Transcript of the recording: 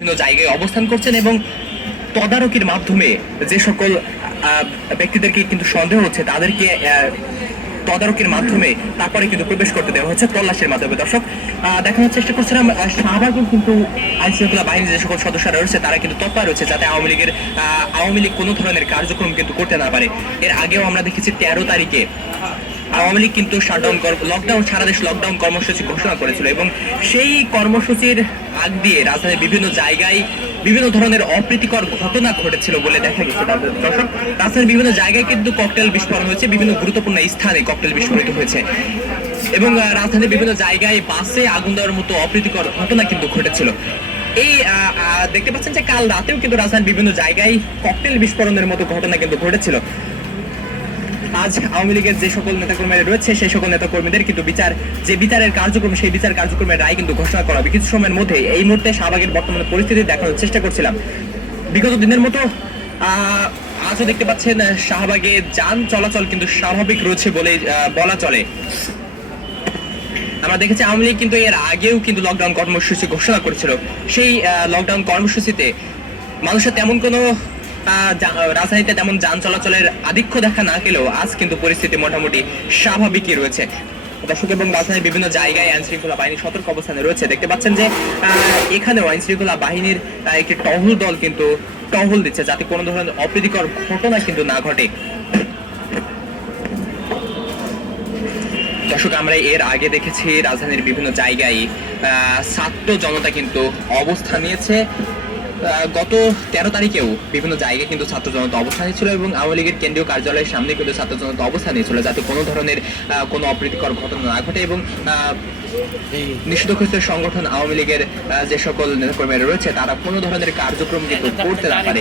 বিভিন্ন জায়গায় অবস্থান করছেন এবং তদারকির মাধ্যমে যে সকল ব্যক্তিদেরকে কিন্তু সন্দেহ হচ্ছে তাদেরকে তদারকির মাধ্যমে তারপরে কিন্তু প্রবেশ করতে দেওয়া হচ্ছে তল্লাশির মাধ্যমে। দর্শক, দেখানোর চেষ্টা করছিলাম শাহবাগে কিন্তু আইন শৃঙ্খলা বাহিনীর যে সকল সদস্যরা রয়েছে তারা কিন্তু তৎপর রয়েছে যাতে আওয়ামী লীগ কোনো ধরনের কার্যক্রম কিন্তু করতে না পারে। এর আগেও আমরা দেখেছি 13 তারিখে আওয়ামী লীগ কিন্তু সারা দেশ লকডাউন কর্মসূচি ঘোষণা করেছিল এবং সেই কর্মসূচির আগ দিয়ে রাজধানীর বিভিন্ন জায়গায় বিভিন্ন ধরনের অপ্রীতিকর ঘটনা ঘটেছিল বলে দেখা গেছে। দর্শক, রাজধানীর বিভিন্ন জায়গায় কিন্তু ককটেল বিস্ফোরণ হয়েছে, বিভিন্ন গুরুত্বপূর্ণ স্থানে ককটেল বিস্ফোরিত হয়েছে এবং রাজধানীর বিভিন্ন জায়গায় বাসে আগুন দেওয়ার মতো অপ্রীতিকর ঘটনা কিন্তু ঘটেছিল। এই দেখতে পাচ্ছেন যে কাল রাতেও কিন্তু রাজধানীর বিভিন্ন জায়গায় ককটেল বিস্ফোরণের মতো ঘটনা কিন্তু ঘটেছিল। আজ আওয়ামী লীগের যে সকল নেতাকর্মীরা রয়েছে সেই সকল নেতাকর্মীদের কিন্তু বিচারের কার্যক্রম, সেই বিচার কার্যক্রমের রায় কিন্তু ঘোষণা করা হবে কিছু সময়ের মধ্যে। এই মুহূর্তে শাহবাগের বর্তমানে পরিস্থিতি দেখানোর চেষ্টা করছিলাম। বিগত দিনের মতো আজও দেখতে পাচ্ছেন শাহবাগে যান চলাচল কিন্তু স্বাভাবিক রয়েছে বলে বলা চলে। আমরা দেখেছি আওয়ামী লীগ কিন্তু এর আগেও কিন্তু লকডাউন কর্মসূচি ঘোষণা করেছিল। সেই লকডাউন কর্মসূচিতে মানুষের তেমন কোনো রাজধানীতে তেমন যান চলাচলের আধিক্য দেখা না গেলেও আজ কিন্তু পরিস্থিতি মোটামুটি স্বাভাবিকই রয়েছে। দর্শক, এবং রাজধানীর বিভিন্ন জায়গায় আইন শৃঙ্খলা বাহিনী সতর্ক অবস্থানে রয়েছে। দেখতে পাচ্ছেন যে এখানেও আইন শৃঙ্খলা বাহিনীর একটি টহল দল কিন্তু টহল দিচ্ছে যাতে কোনো ধরনের অপ্রীতিকর ঘটনা কিন্তু না ঘটে। দর্শক, আমরা এর আগে দেখেছি রাজধানীর বিভিন্ন জায়গায় ছাত্র জনতা কিন্তু অবস্থান নিয়েছে। গত 13 তারিখেও বিভিন্ন জায়গায় কিন্তু ছাত্র জনতা অবস্থান নিয়েছিল এবং আওয়ামী লীগের কেন্দ্রীয় কার্যালয়ের সামনে কিন্তু ছাত্র জনতা অবস্থান নিয়েছিল যাতে কোনো ধরনের কোনো অপ্রীতিকর ঘটনা না ঘটে এবং নিষিদ্ধ ঘোষিত সংগঠন আওয়ামী লীগের যে সকল নেতাকর্মীরা রয়েছে তারা কোনো ধরনের কার্যক্রম কিন্তু করতে না পারে।